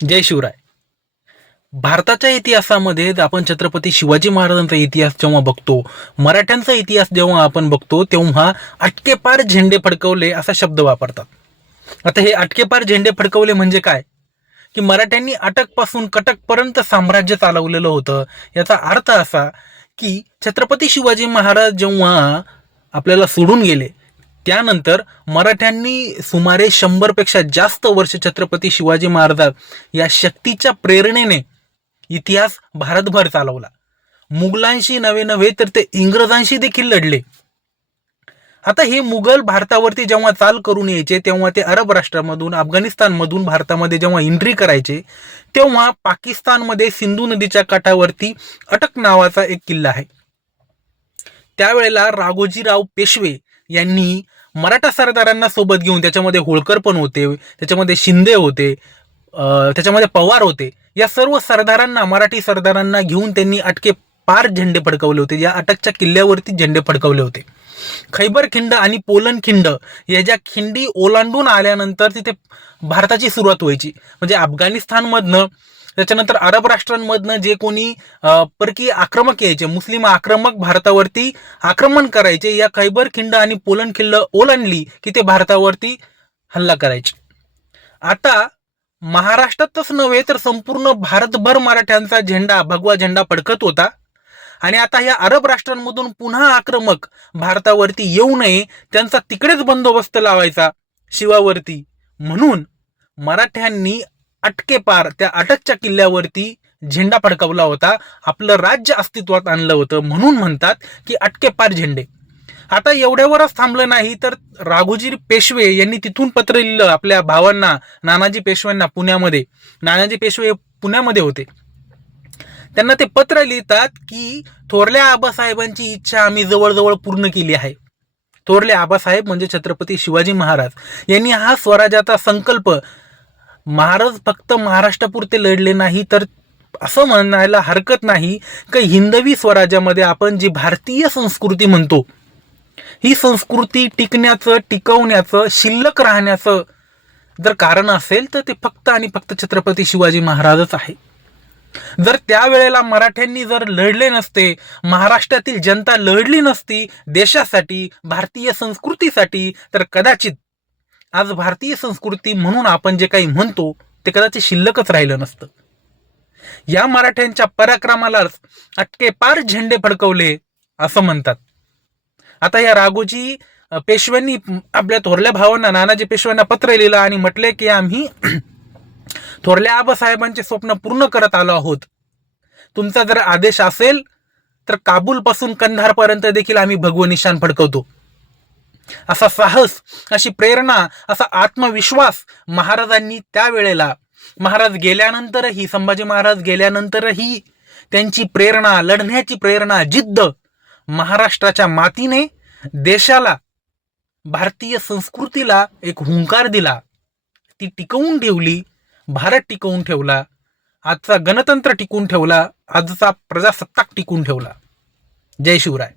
जय शिवराय. भारताच्या इतिहासामध्ये आपण छत्रपती शिवाजी महाराजांचा इतिहास जेव्हा बघतो मराठ्यांचा इतिहास जेव्हा आपण बघतो तेव्हा अटकेपार झेंडे फडकवले असा शब्द वापरतात. आता हे अटकेपार झेंडे फडकवले म्हणजे काय? की मराठ्यांनी अटकपासून कटकपर्यंत साम्राज्य चालवलेलं होतं. याचा अर्थ असा की छत्रपती शिवाजी महाराज जेव्हा आपल्याला सोडून गेले त्यानंतर मराठ्यांनी सुमारे शंभरपेक्षा जास्त वर्ष छत्रपती शिवाजी महाराज या शक्तीच्या प्रेरणेने इतिहास भारतभर चालवला. मुघलांशी नवे नव्हे तर ते इंग्रजांशी देखील लढले. आता हे मुघल भारतावरती जेव्हा चाल करून यायचे तेव्हा ते अरब राष्ट्रामधून अफगाणिस्तानमधून भारतामध्ये जेव्हा एंट्री करायचे तेव्हा पाकिस्तानमध्ये सिंधू नदीच्या काठावरती अटक नावाचा एक किल्ला आहे. त्यावेळेला राघोजीराव पेशवे यांनी मराठा सरदारांना सोबत घेऊन त्याच्यामध्ये होळकर पण होते त्याच्यामध्ये शिंदे होते त्याच्यामध्ये पवार होते या सर्व सरदारांना मराठी सरदारांना घेऊन त्यांनी अटके पार झेंडे फडकवले होते. या अटकच्या किल्ल्यावरती झेंडे फडकवले होते. खैबर खिंड आणि पोलन खिंड या ज्या खिंडी ओलांडून आल्यानंतर तिथे भारताची सुरुवात व्हायची. म्हणजे अफगाणिस्तानमधनं त्याच्यानंतर अरब राष्ट्रांमधनं जे कोणी परकी परकीय आक्रमक यायचे मुस्लिम आक्रमक भारतावरती आक्रमण करायचे या खैबर खिंड आणि पोलन खिंड ओलांडली की ते भारतावरती हल्ला करायचे. आता महाराष्ट्रातच नव्हे तर संपूर्ण भारतभर मराठ्यांचा झेंडा भगवा झेंडा फडकत होता. आणि आता या अरब राष्ट्रांमधून पुन्हा आक्रमक भारतावरती येऊ नये त्यांचा तिकडेच बंदोबस्त लावायचा शिवावरती. म्हणून मराठ्यांनी अटकेपार त्या अटकच्या किल्ल्यावरती झेंडा फडकवला होता. आपलं राज्य अस्तित्वात आणलं होतं. म्हणून म्हणतात की अटकेपार झेंडे. आता एवढ्यावरच थांबलं नाही तर राघोजी पेशवे यांनी तिथून पत्र लिहिलं आपल्या भावांना नानाजी पेशव्यांना पुण्यामध्ये. नानाजी पेशवे पुण्यामध्ये होते. त्यांना ते पत्र लिहितात की थोरल्या आबासाहेबांची इच्छा आम्ही जवळजवळ पूर्ण केली आहे. थोरले आबासाहेब म्हणजे छत्रपती शिवाजी महाराज. यांनी हा स्वराज्याचा संकल्प महाराज फक्त महाराष्ट्रापुरते लढले नाही तर असं म्हणायला हरकत नाही की हिंदवी स्वराज्यामध्ये आपण जी भारतीय संस्कृती म्हणतो ही संस्कृती टिकण्याचं टिकवण्याचं शिल्लक राहण्याचं जर कारण असेल तर ते फक्त आणि फक्त छत्रपती शिवाजी महाराजच आहे. जर त्यावेळेला मराठ्यांनी जर लढले नसते महाराष्ट्रातील जनता लढली नसती देशासाठी भारतीय संस्कृतीसाठी तर कदाचित आज भारतीय संस्कृती म्हणून आपण जे काही म्हणतो ते कदाचित शिल्लकच राहिलं नसतं. या मराठ्यांच्या पराक्रमालाच अटकेपार झेंडे फडकवले असं म्हणतात. आता या राघोजी पेशव्यांनी आपल्या थोरल्या भावांना नानाजी पेशव्यांना पत्र लिहिलं आणि म्हटले की आम्ही थोरल्या आबासाहेबांचे स्वप्न पूर्ण करत आलो आहोत. तुमचा जर आदेश असेल तर काबूलपासून कंधारपर्यंत देखील आम्ही भगवं निशाण फडकवतो. असा साहस अशी प्रेरणा असा आत्मविश्वास महाराजांनी त्यावेळेला महाराज गेल्यानंतरही संभाजी महाराज गेल्यानंतरही त्यांची प्रेरणा लढण्याची प्रेरणा जिद्द महाराष्ट्राच्या मातीने देशाला भारतीय संस्कृतीला एक हुंकार दिला. ती टिकवून ठेवली. भारत टिकवून ठेवला आजचा गणतंत्र टिकवून ठेवला आजचा प्रजासत्ताक टिकवून ठेवला. जय शिवराय.